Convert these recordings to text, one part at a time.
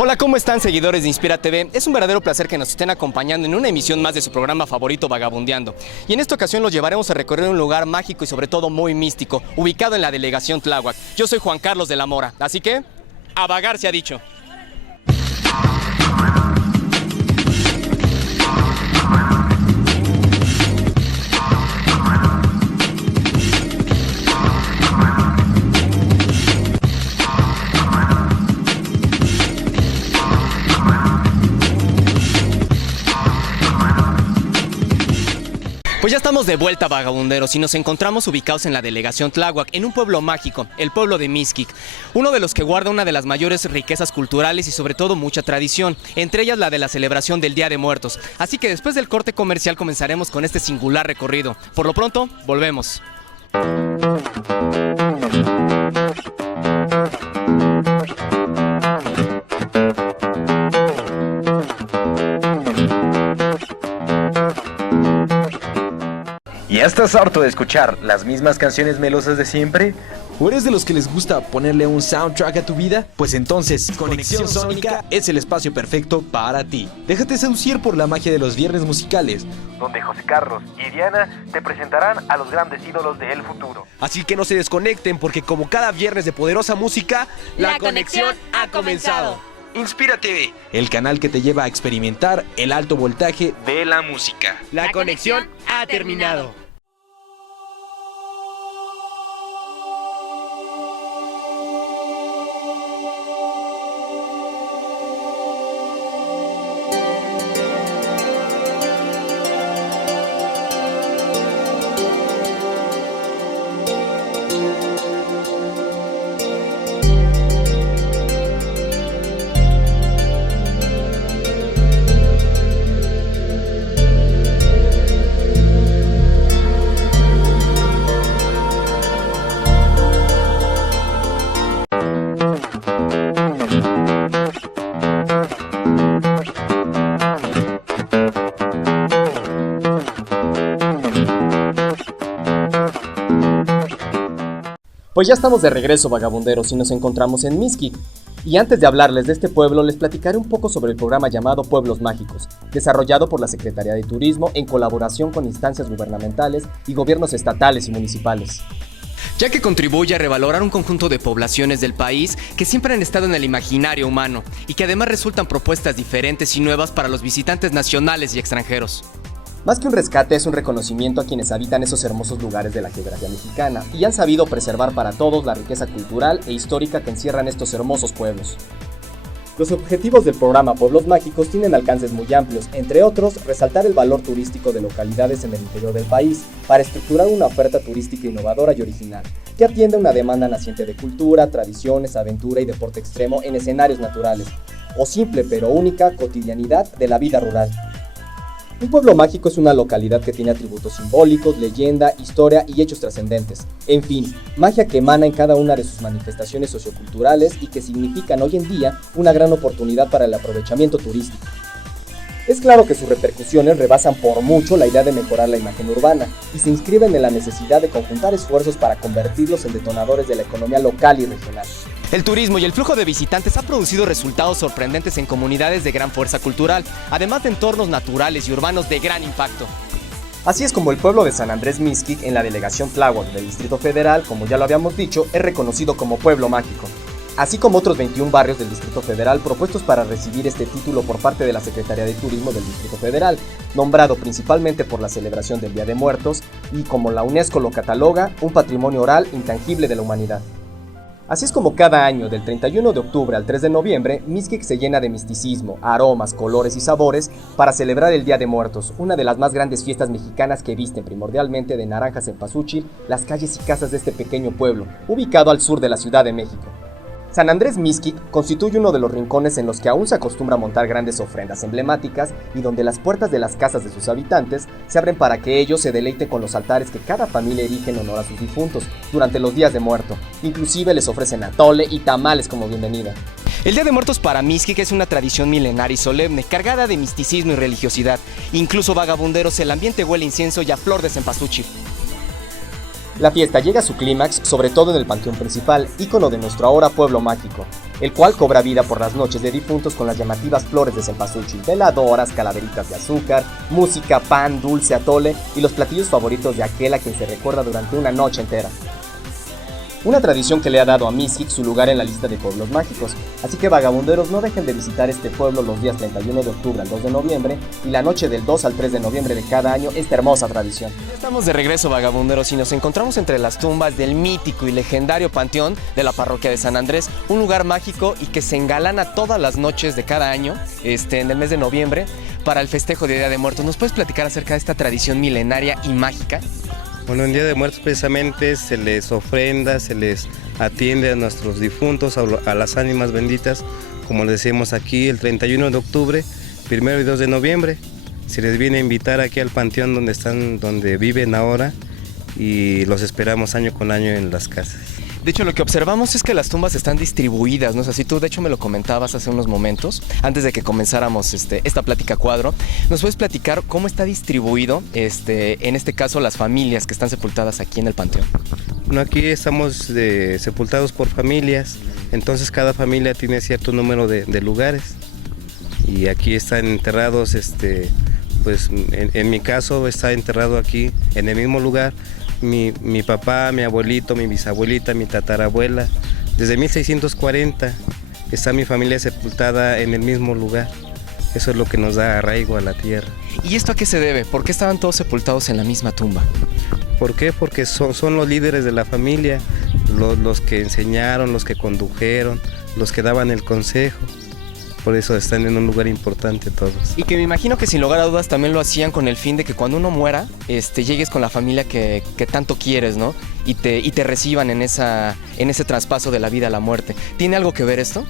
Hola, ¿cómo están, seguidores de Inspira TV? Es un verdadero placer que nos estén acompañando en una emisión más de su programa favorito, Vagabundeando. Y en esta ocasión los llevaremos a recorrer un lugar mágico y sobre todo muy místico, ubicado en la delegación Tláhuac. Yo soy Juan Carlos de la Mora, así que a vagar se ha dicho. Pues ya estamos de vuelta, vagabunderos, y nos encontramos ubicados en la delegación Tláhuac, en un pueblo mágico, el pueblo de Mixquic, uno de los que guarda una de las mayores riquezas culturales y sobre todo mucha tradición, entre ellas la de la celebración del Día de Muertos. Así que después del corte comercial comenzaremos con este singular recorrido. Por lo pronto, volvemos. ¿Ya estás harto de escuchar las mismas canciones melosas de siempre? ¿O eres de los que les gusta ponerle un soundtrack a tu vida? Pues entonces, Conexión Sónica es el espacio perfecto para ti. Déjate seducir por la magia de los viernes musicales, Donde José Carlos y Diana te presentarán a los grandes ídolos del futuro. así que no se desconecten porque como cada viernes de poderosa música, La conexión ha comenzado. Inspira TV, el canal que te lleva a experimentar el alto voltaje de la música. La conexión ha terminado. Pues ya estamos de regreso, vagabunderos, y nos encontramos en Mixquic. Y antes de hablarles de este pueblo, les platicaré un poco sobre el programa llamado Pueblos Mágicos, desarrollado por la Secretaría de Turismo en colaboración con instancias gubernamentales y gobiernos estatales y municipales, ya que contribuye a revalorar un conjunto de poblaciones del país que siempre han estado en el imaginario humano y que además resultan propuestas diferentes y nuevas para los visitantes nacionales y extranjeros. Más que un rescate, es un reconocimiento a quienes habitan esos hermosos lugares de la geografía mexicana y han sabido preservar para todos la riqueza cultural e histórica que encierran estos hermosos pueblos. Los objetivos del programa Pueblos Mágicos tienen alcances muy amplios, entre otros, resaltar el valor turístico de localidades en el interior del país, para estructurar una oferta turística innovadora y original, que atiende a una demanda naciente de cultura, tradiciones, aventura y deporte extremo en escenarios naturales, o simple pero única cotidianidad de la vida rural. Un pueblo mágico es una localidad que tiene atributos simbólicos, leyenda, historia y hechos trascendentes. En fin, magia que emana en cada una de sus manifestaciones socioculturales y que significan hoy en día una gran oportunidad para el aprovechamiento turístico. Es claro que sus repercusiones rebasan por mucho la idea de mejorar la imagen urbana y se inscriben en la necesidad de conjuntar esfuerzos para convertirlos en detonadores de la economía local y regional. El turismo y el flujo de visitantes ha producido resultados sorprendentes en comunidades de gran fuerza cultural, además de entornos naturales y urbanos de gran impacto. Así es como el pueblo de San Andrés Mixquic, en la delegación Tláhuac del Distrito Federal, como ya lo habíamos dicho, es reconocido como pueblo mágico, así como otros 21 barrios del Distrito Federal propuestos para recibir este título por parte de la Secretaría de Turismo del Distrito Federal, nombrado principalmente por la celebración del Día de Muertos y como la UNESCO lo cataloga, un patrimonio oral intangible de la humanidad. Así es como cada año, del 31 de octubre al 3 de noviembre, Mixquic se llena de misticismo, aromas, colores y sabores para celebrar el Día de Muertos, una de las más grandes fiestas mexicanas que visten primordialmente de naranjas en cempasúchil las calles y casas de este pequeño pueblo, ubicado al sur de la Ciudad de México. San Andrés Mixquic constituye uno de los rincones en los que aún se acostumbra a montar grandes ofrendas emblemáticas y donde las puertas de las casas de sus habitantes se abren para que ellos se deleiten con los altares que cada familia erige en honor a sus difuntos durante los días de muerto. Inclusive les ofrecen atole y tamales como bienvenida. El Día de Muertos para Mixquic es una tradición milenaria y solemne, cargada de misticismo y religiosidad. Incluso, vagabunderos, el ambiente huele a incienso y a flor de cempasúchil. La fiesta llega a su clímax, sobre todo en el panteón principal, ícono de nuestro ahora pueblo mágico. el cual cobra vida por las noches de difuntos con las llamativas flores de cempasúchil, veladoras, calaveritas de azúcar, música, pan, dulce, atole y los platillos favoritos de aquel a quien se recuerda durante una noche entera. Una tradición que le ha dado a Mixquic su lugar en la lista de pueblos mágicos, así que vagabunderos no dejen de visitar este pueblo los días 31 de octubre al 2 de noviembre y la noche del 2 al 3 de noviembre de cada año esta hermosa tradición. Estamos de regreso, vagabunderos, y nos encontramos entre las tumbas del mítico y legendario panteón de la parroquia de San Andrés, un lugar mágico y que se engalana todas las noches de cada año, en el mes de noviembre, para el festejo de Día de Muertos. ¿Nos puedes platicar acerca de esta tradición milenaria y mágica? Bueno, en Día de Muertos precisamente se les ofrenda, se les atiende a nuestros difuntos, a las ánimas benditas, como les decimos aquí, el 31 de octubre, 1 y 2 de noviembre. Se les viene a invitar aquí al panteón donde viven ahora, y los esperamos año con año en las casas. De hecho, lo que observamos es que las tumbas están distribuidas, ¿no? O sea, si tú de hecho me lo comentabas hace unos momentos, antes de que comenzáramos esta plática cuadro, ¿nos puedes platicar cómo está distribuido, en este caso, las familias que están sepultadas aquí en el panteón? Bueno, aquí estamos sepultados por familias, entonces cada familia tiene cierto número de lugares, y aquí están enterrados, pues en mi caso está enterrado aquí, en el mismo lugar, mi papá, mi abuelito, mi bisabuelita, mi tatarabuela. Desde 1640 está mi familia sepultada en el mismo lugar. Eso es lo que nos da arraigo a la tierra. ¿Y esto a qué se debe? ¿Por qué estaban todos sepultados en la misma tumba? ¿Por qué? Porque son los líderes de la familia, los que enseñaron, los que condujeron, los que daban el consejo. Por eso están en un lugar importante todos. Y que me imagino que sin lugar a dudas también lo hacían con el fin de que cuando uno muera, llegues con la familia que tanto quieres, ¿no? Y te reciban en ese traspaso de la vida a la muerte. ¿Tiene algo que ver esto?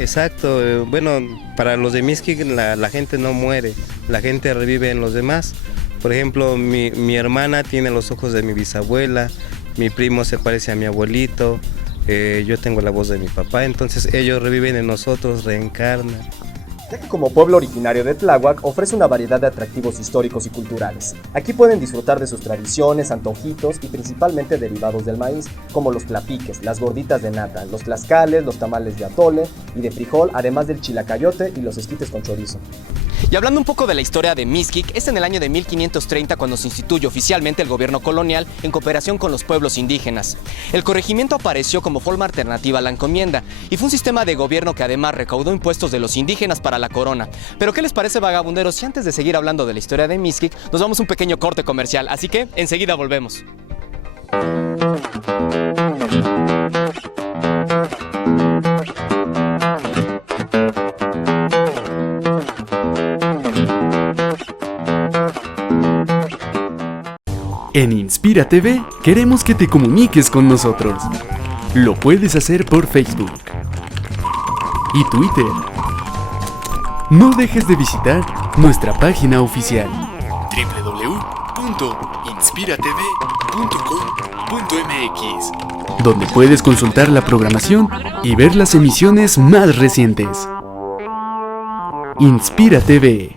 Exacto. Bueno, para los de Mixquic la gente no muere, la gente revive en los demás. Por ejemplo, mi hermana tiene los ojos de mi bisabuela, mi primo se parece a mi abuelito. Yo tengo la voz de mi papá, entonces ellos reviven en nosotros, reencarnan. Ya que como pueblo originario de Tláhuac ofrece una variedad de atractivos históricos y culturales. Aquí pueden disfrutar de sus tradiciones, antojitos y principalmente derivados del maíz, como los tlapiques, las gorditas de nata, los tlaxcales, los tamales de atole y de frijol, además del chilacayote y los esquites con chorizo. Y hablando un poco de la historia de Mixquic, es en el año de 1530 cuando se instituye oficialmente el gobierno colonial en cooperación con los pueblos indígenas. El corregimiento apareció como forma alternativa a la encomienda y fue un sistema de gobierno que además recaudó impuestos de los indígenas para la corona. Pero ¿qué les parece, vagabunderos, si antes de seguir hablando de la historia de Mixquic nos vamos a un pequeño corte comercial? Así que enseguida volvemos. En Inspira TV queremos que te comuniques con nosotros. Lo puedes hacer por Facebook y Twitter. No dejes de visitar nuestra página oficial www.inspiratv.com.mx, donde puedes consultar la programación y ver las emisiones más recientes. Inspira TV.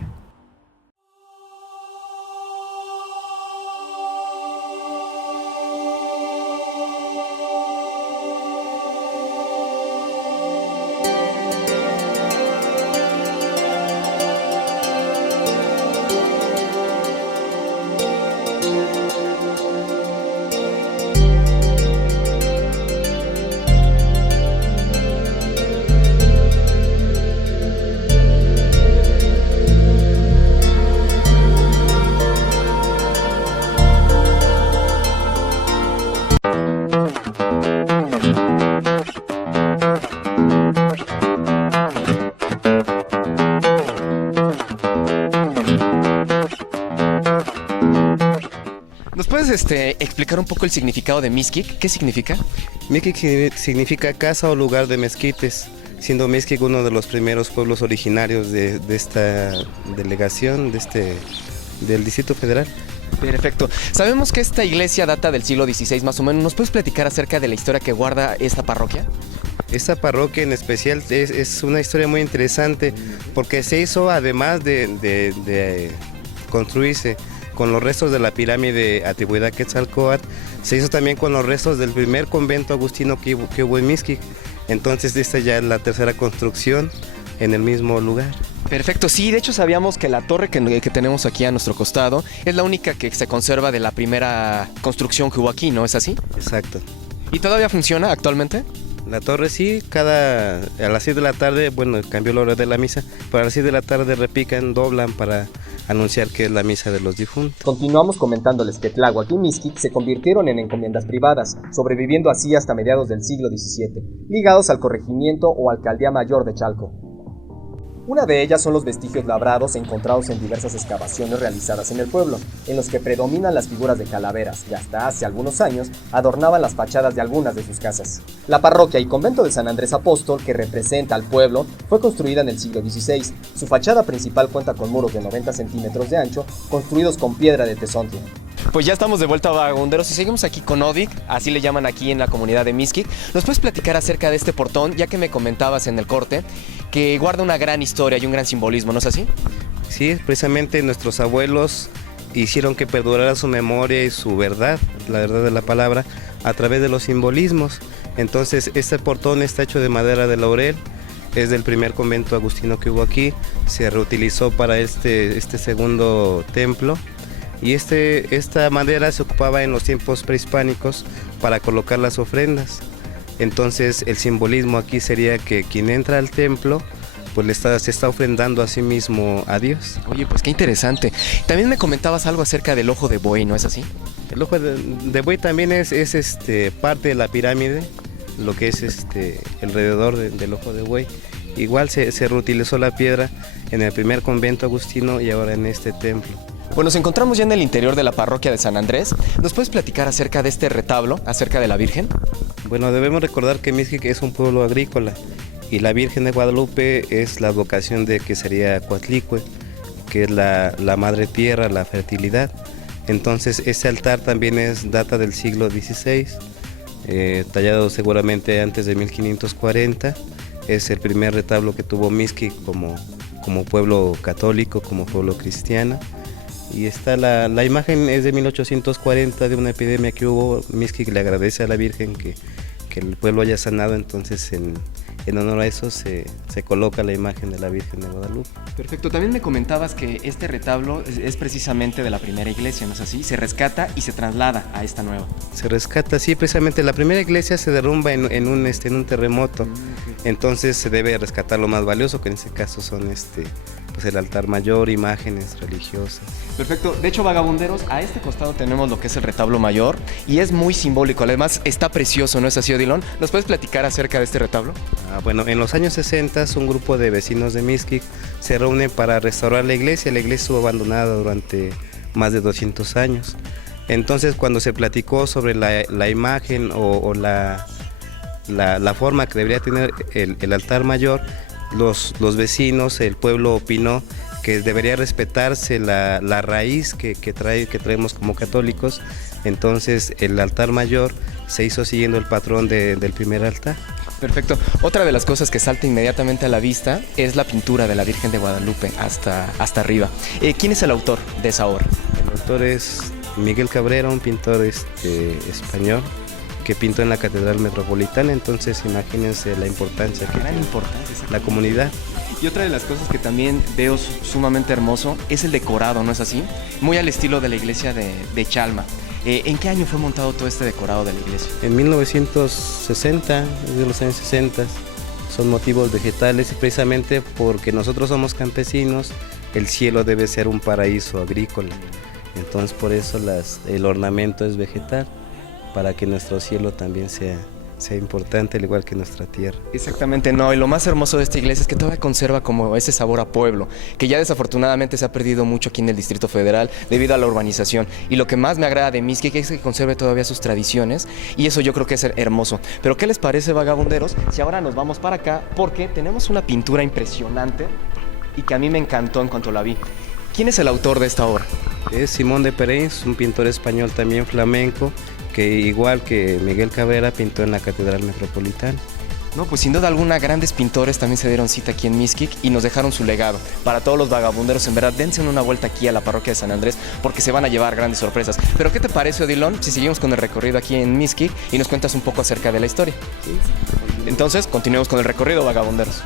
¿Nos puedes explicar un poco el significado de Mixquic? ¿Qué significa? Mixquic significa casa o lugar de mezquites, siendo Mixquic uno de los primeros pueblos originarios de esta delegación, del Distrito Federal. Perfecto. Sabemos que esta iglesia data del siglo XVI más o menos. ¿Nos puedes platicar acerca de la historia que guarda esta parroquia? Esta parroquia en especial es una historia muy interesante porque se hizo, además de construirse con los restos de la pirámide Atihuidá Quetzalcóatl, se hizo también con los restos del primer convento agustino que hubo en Mixquic. Entonces esta ya es la tercera construcción en el mismo lugar. Perfecto, sí, de hecho sabíamos que la torre que tenemos aquí a nuestro costado es la única que se conserva de la primera construcción que hubo aquí, ¿no es así? Exacto. ¿Y todavía funciona actualmente? La torre sí, a las 6 de la tarde, bueno, cambió la hora de la misa, pero a las 6 de la tarde repican, doblan para anunciar que es la misa de los difuntos. Continuamos comentándoles que Tláhuac y Mixquic se convirtieron en encomiendas privadas, sobreviviendo así hasta mediados del siglo XVII, ligados al corregimiento o alcaldía mayor de Chalco. Una de ellas son los vestigios labrados encontrados en diversas excavaciones realizadas en el pueblo, en los que predominan las figuras de calaveras que hasta hace algunos años adornaban las fachadas de algunas de sus casas. La parroquia y convento de San Andrés Apóstol, que representa al pueblo, fue construida en el siglo XVI. Su fachada principal cuenta con muros de 90 centímetros de ancho, construidos con piedra de Tezontla. Pues ya estamos de vuelta a Vagabunderos y seguimos aquí con Odic, así le llaman aquí en la comunidad de Mixquic. ¿Nos puedes platicar acerca de este portón, ya que me comentabas en el corte que guarda una gran historia y un gran simbolismo, ¿no es así? Sí, precisamente nuestros abuelos hicieron que perdurara su memoria y su verdad, la verdad de la palabra, a través de los simbolismos. Entonces este portón está hecho de madera de laurel, es del primer convento agustino que hubo aquí, se reutilizó para este segundo templo. Y esta madera se ocupaba en los tiempos prehispánicos para colocar las ofrendas. Entonces el simbolismo aquí sería que quien entra al templo pues se está ofrendando a sí mismo a Dios. Oye, pues qué interesante. También me comentabas algo acerca del ojo de buey, ¿no es así? El ojo de buey también es parte de la pirámide, lo que es alrededor del ojo de buey. Igual se reutilizó la piedra en el primer convento agustino y ahora en este templo. Pues nos encontramos ya en el interior de la parroquia de San Andrés. ¿Nos puedes platicar acerca de este retablo, acerca de la Virgen? Bueno, debemos recordar que Mixquic es un pueblo agrícola y la Virgen de Guadalupe es la vocación de que sería Coatlicue, que es la madre tierra, la fertilidad. Entonces este altar también data del siglo XVI, tallado seguramente antes de 1540. Es el primer retablo que tuvo Mixquic como pueblo católico, como pueblo cristiano. Y está la imagen es de 1840, de una epidemia que hubo. Mixquic le agradece a la Virgen que el pueblo haya sanado, entonces en honor a eso se coloca la imagen de la Virgen de Guadalupe. Perfecto, también me comentabas que este retablo es precisamente de la primera iglesia, ¿no es así? Se rescata y se traslada a esta nueva. Se rescata, sí, precisamente la primera iglesia se derrumba en un terremoto, entonces se debe rescatar lo más valioso, que en este caso son pues el altar mayor, imágenes religiosas. Perfecto, de hecho vagabunderos, a este costado tenemos lo que es el retablo mayor y es muy simbólico, además está precioso, ¿no es así, Odilon? ¿Nos puedes platicar acerca de este retablo? Bueno, en los años 60 un grupo de vecinos de Mixquic se reúne para restaurar la iglesia estuvo abandonada durante más de 200 años. Entonces cuando se platicó sobre la imagen o la forma que debería tener el altar mayor, los vecinos, el pueblo opinó que debería respetarse la raíz que traemos como católicos. Entonces el altar mayor se hizo siguiendo el patrón del primer altar. Perfecto. Otra de las cosas que salta inmediatamente a la vista es la pintura de la Virgen de Guadalupe hasta arriba. ¿Quién es el autor de esa obra? El autor es Miguel Cabrera, un pintor español que pintó en la Catedral Metropolitana, entonces imagínense la importancia que tiene la comunidad. Y otra de las cosas que también veo sumamente hermoso es el decorado, ¿no es así? Muy al estilo de la iglesia de Chalma. ¿En qué año fue montado todo este decorado de la iglesia? En 1960, de los años 60, son motivos vegetales y precisamente porque nosotros somos campesinos, el cielo debe ser un paraíso agrícola. Entonces por eso el ornamento es vegetal, para que nuestro cielo también sea importante, al igual que nuestra tierra. Exactamente, no, y lo más hermoso de esta iglesia es que todavía conserva como ese sabor a pueblo, que ya desafortunadamente se ha perdido mucho aquí en el Distrito Federal debido a la urbanización, y lo que más me agrada de Mixquic es que conserve todavía sus tradiciones, y eso yo creo que es hermoso. Pero ¿qué les parece, vagabunderos, si ahora nos vamos para acá? Porque tenemos una pintura impresionante y que a mí me encantó en cuanto la vi. ¿Quién es el autor de esta obra? Es Simón de Pereis, un pintor español también flamenco, que igual que Miguel Cabrera pintó en la Catedral Metropolitana. No, pues sin duda alguna grandes pintores también se dieron cita aquí en Mixquic y nos dejaron su legado. Para todos los vagabunderos, en verdad, dense una vuelta aquí a la parroquia de San Andrés porque se van a llevar grandes sorpresas. Pero ¿qué te parece, Odilon, si seguimos con el recorrido aquí en Mixquic y nos cuentas un poco acerca de la historia? Sí. Entonces, continuemos con el recorrido, vagabunderos.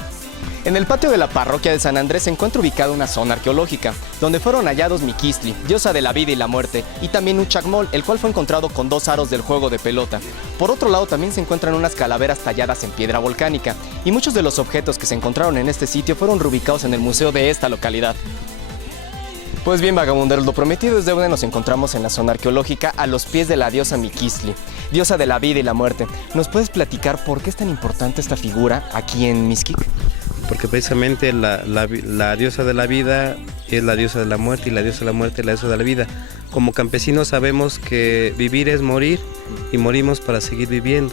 En el patio de la parroquia de San Andrés se encuentra ubicada una zona arqueológica, donde fueron hallados Miquistli, diosa de la vida y la muerte, y también un chacmol, el cual fue encontrado con 2 aros del juego de pelota. Por otro lado, también se encuentran unas calaveras talladas en piedra volcánica, y muchos de los objetos que se encontraron en este sitio fueron reubicados en el museo de esta localidad. Pues bien, vagabunderos, lo prometido es deuda. Nos encontramos en la zona arqueológica a los pies de la diosa Miquistli, diosa de la vida y la muerte. ¿Nos puedes platicar por qué es tan importante esta figura aquí en Mixquic? Porque precisamente la diosa de la vida es la diosa de la muerte y la diosa de la muerte es la diosa de la vida. Como campesinos sabemos que vivir es morir y morimos para seguir viviendo.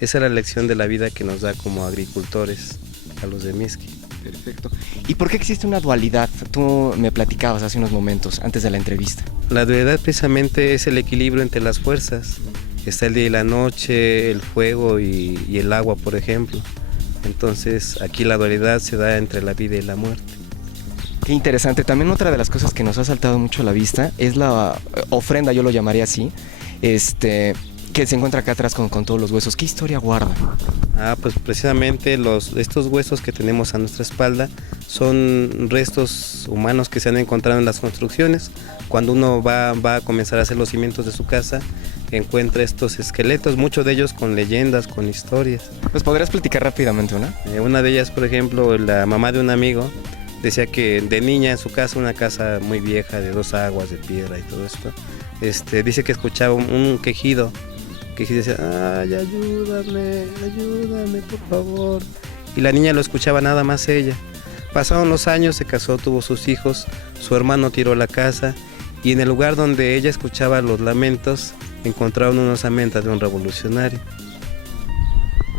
Esa es la lección de la vida que nos da como agricultores a los de Mixquic. Perfecto. ¿Y por qué existe una dualidad? Tú me platicabas hace unos momentos, antes de la entrevista. La dualidad precisamente es el equilibrio entre las fuerzas. Está el día y la noche, el fuego y el agua, por ejemplo. Entonces aquí la dualidad se da entre la vida y la muerte. Qué interesante. También otra de las cosas que nos ha saltado mucho a la vista es la ofrenda, yo lo llamaría así, que se encuentra acá atrás con todos los huesos. ¿Qué historia guarda? Pues precisamente estos huesos que tenemos a nuestra espalda son restos humanos que se han encontrado en las construcciones. Cuando uno va a comenzar a hacer los cimientos de su casa, encuentra estos esqueletos, muchos de ellos con leyendas, con historias. ¿Nos podrías platicar rápidamente una? Una de ellas, por ejemplo, la mamá de un amigo decía que de niña en su casa, una casa muy vieja de 2 aguas, de piedra y todo esto, dice que escuchaba un quejido, que decía, ay, ayúdame, por favor. Y la niña lo escuchaba nada más ella. Pasaron los años, se casó, tuvo sus hijos, su hermano tiró la casa y en el lugar donde ella escuchaba los lamentos, encontraron unas amentas de un revolucionario.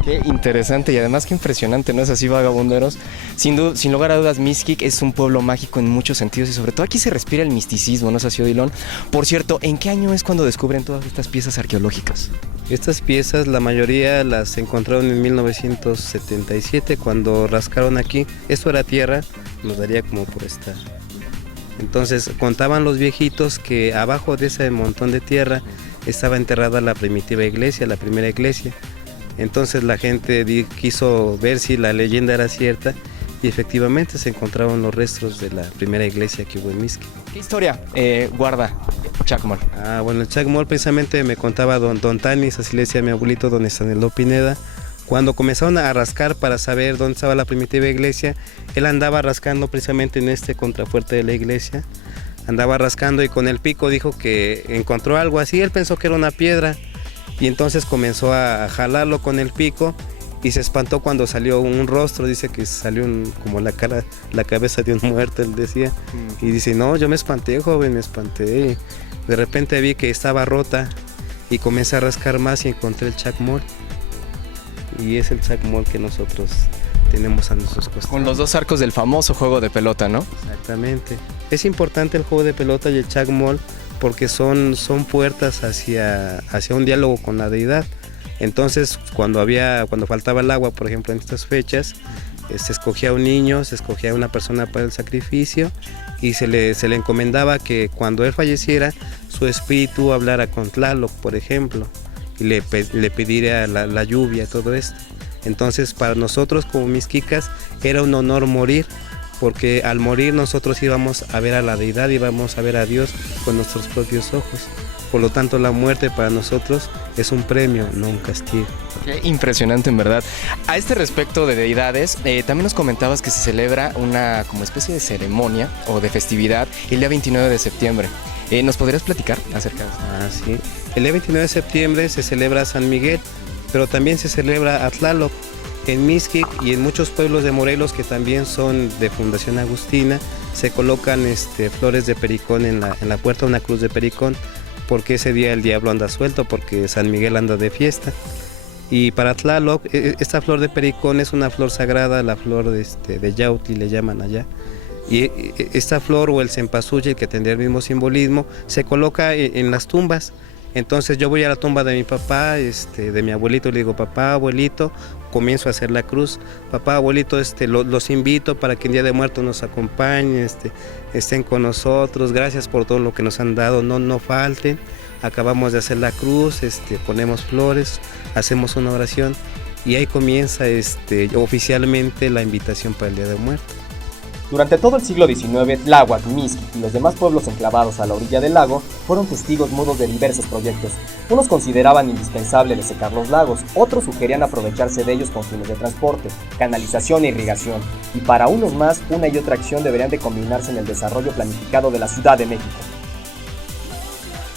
Qué interesante y además qué impresionante, ¿no es así, vagabunderos? Sin lugar a dudas, Mixquic es un pueblo mágico en muchos sentidos y sobre todo aquí se respira el misticismo, ¿no es así, Odilon? Por cierto, ¿en qué año es cuando descubren todas estas piezas arqueológicas? Estas piezas, la mayoría las encontraron en 1977, cuando rascaron aquí. Esto era tierra, nos daría como por esta. Entonces contaban los viejitos que abajo de ese montón de tierra estaba enterrada la primitiva iglesia, la primera iglesia. Entonces la gente quiso ver si la leyenda era cierta y efectivamente se encontraron los restos de la primera iglesia que hubo en Mixquic. ¿Qué historia guarda Chacmol? Bueno, el Chacmol precisamente me contaba don Tanis, así le decía a mi abuelito, don Estaneló Pineda. Cuando comenzaron a rascar para saber dónde estaba la primitiva iglesia, él andaba rascando precisamente en este contrafuerte de la iglesia. Andaba rascando y con el pico dijo que encontró algo así, él pensó que era una piedra. Y entonces comenzó a jalarlo con el pico y se espantó cuando salió un rostro, dice que salió como la cabeza de un muerto, él decía. Y dice, no, yo me espanté, joven, me espanté. Y de repente vi que estaba rota y comencé a rascar más y encontré el Chacmol. Y es el Chacmol que nosotros tenemos a nuestros costados. Con los 2 arcos del famoso juego de pelota, ¿no? Exactamente. Es importante el juego de pelota y el Chacmol porque son puertas hacia un diálogo con la deidad. Entonces cuando faltaba el agua, por ejemplo en estas fechas, se escogía un niño, se escogía una persona para el sacrificio y se le encomendaba que cuando él falleciera su espíritu hablara con Tlaloc, por ejemplo, y le pediría la lluvia, todo esto. Entonces para nosotros como mixquicas era un honor morir, porque al morir nosotros íbamos a ver a la deidad, íbamos a ver a Dios con nuestros propios ojos. Por lo tanto, la muerte para nosotros es un premio, no un castigo. Qué impresionante, en verdad. A este respecto de deidades, también nos comentabas que se celebra una como especie de ceremonia o de festividad el día 29 de septiembre. ¿Nos podrías platicar acerca de eso? Sí. El día 29 de septiembre se celebra San Miguel, pero también se celebra a Tlaloc. En Mixquic y en muchos pueblos de Morelos que también son de Fundación Agustina, se colocan flores de pericón en la puerta, una cruz de pericón, porque ese día el diablo anda suelto, porque San Miguel anda de fiesta. Y para Tlaloc, esta flor de pericón es una flor sagrada, la flor de Yautli le llaman allá. Y esta flor o el cempasúchil, que tendría el mismo simbolismo, se coloca en las tumbas. Entonces yo voy a la tumba de mi papá, de mi abuelito, le digo, papá, abuelito, comienzo a hacer la cruz. Papá, abuelito, los invito para que el día de muertos nos acompañen, estén con nosotros, gracias por todo lo que nos han dado, no falten. Acabamos de hacer la cruz, ponemos flores, hacemos una oración y ahí comienza oficialmente la invitación para el Día de Muertos. Durante todo el siglo XIX, Tláhuac, Mixquic y los demás pueblos enclavados a la orilla del lago fueron testigos mudos de diversos proyectos. Unos consideraban indispensable desecar los lagos, otros sugerían aprovecharse de ellos con fines de transporte, canalización e irrigación, y para unos más, una y otra acción deberían de combinarse en el desarrollo planificado de la Ciudad de México.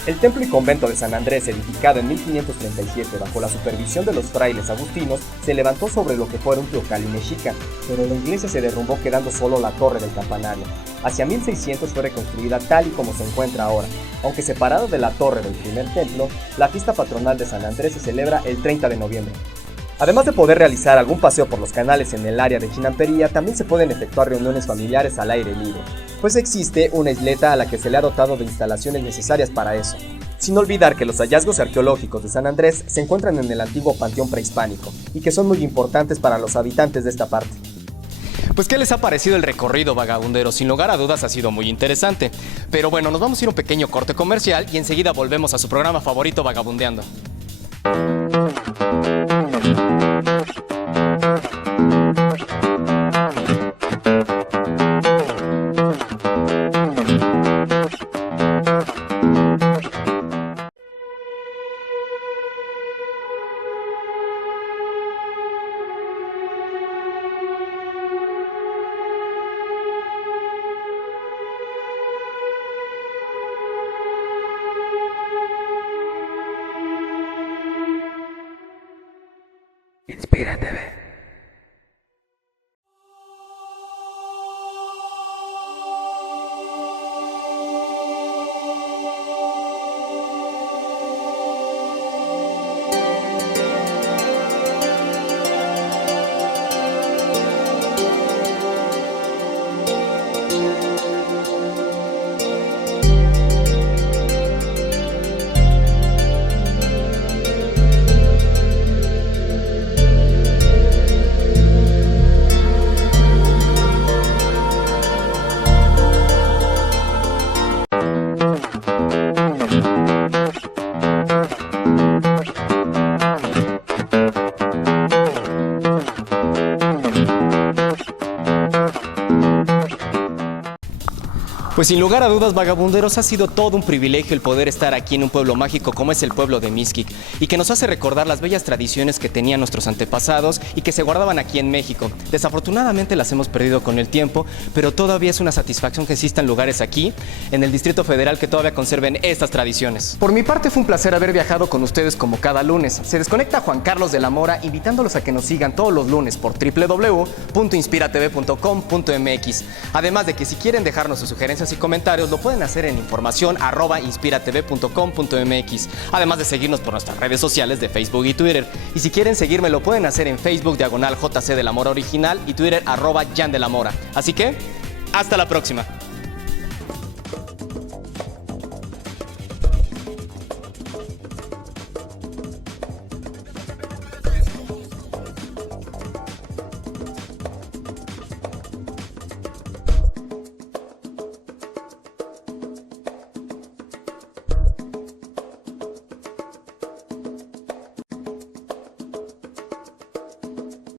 El templo y convento de San Andrés, edificado en 1537 bajo la supervisión de los frailes agustinos, se levantó sobre lo que fuera un teocalli mexica, pero la iglesia se derrumbó quedando solo la torre del campanario. Hacia 1600 fue reconstruida tal y como se encuentra ahora, aunque separada de la torre del primer templo, la fiesta patronal de San Andrés se celebra el 30 de noviembre. Además de poder realizar algún paseo por los canales en el área de Chinampería, también se pueden efectuar reuniones familiares al aire libre, pues existe una isleta a la que se le ha dotado de instalaciones necesarias para eso. Sin olvidar que los hallazgos arqueológicos de San Andrés se encuentran en el antiguo panteón prehispánico y que son muy importantes para los habitantes de esta parte. Pues, ¿qué les ha parecido el recorrido, vagabunderos? Sin lugar a dudas ha sido muy interesante. Pero bueno, nos vamos a ir a un pequeño corte comercial y enseguida volvemos a su programa favorito, Vagabundeando. Inspira TV. Pues sin lugar a dudas, vagabunderos, ha sido todo un privilegio el poder estar aquí en un pueblo mágico como es el pueblo de Mixquic, y que nos hace recordar las bellas tradiciones que tenían nuestros antepasados y que se guardaban aquí en México. Desafortunadamente las hemos perdido con el tiempo, pero todavía es una satisfacción que existan lugares aquí, en el Distrito Federal, que todavía conserven estas tradiciones. Por mi parte fue un placer haber viajado con ustedes como cada lunes. Se desconecta Juan Carlos de la Mora, invitándolos a que nos sigan todos los lunes por www.inspiratv.com.mx. Además de que si quieren dejarnos sus sugerencias y comentarios, lo pueden hacer en información@inspiratv.com.mx. Además de seguirnos por nuestras redes sociales de Facebook y Twitter. Y si quieren seguirme, lo pueden hacer en Facebook /JC de la Mora Original y Twitter @Jan de la Mora. Así que, hasta la próxima.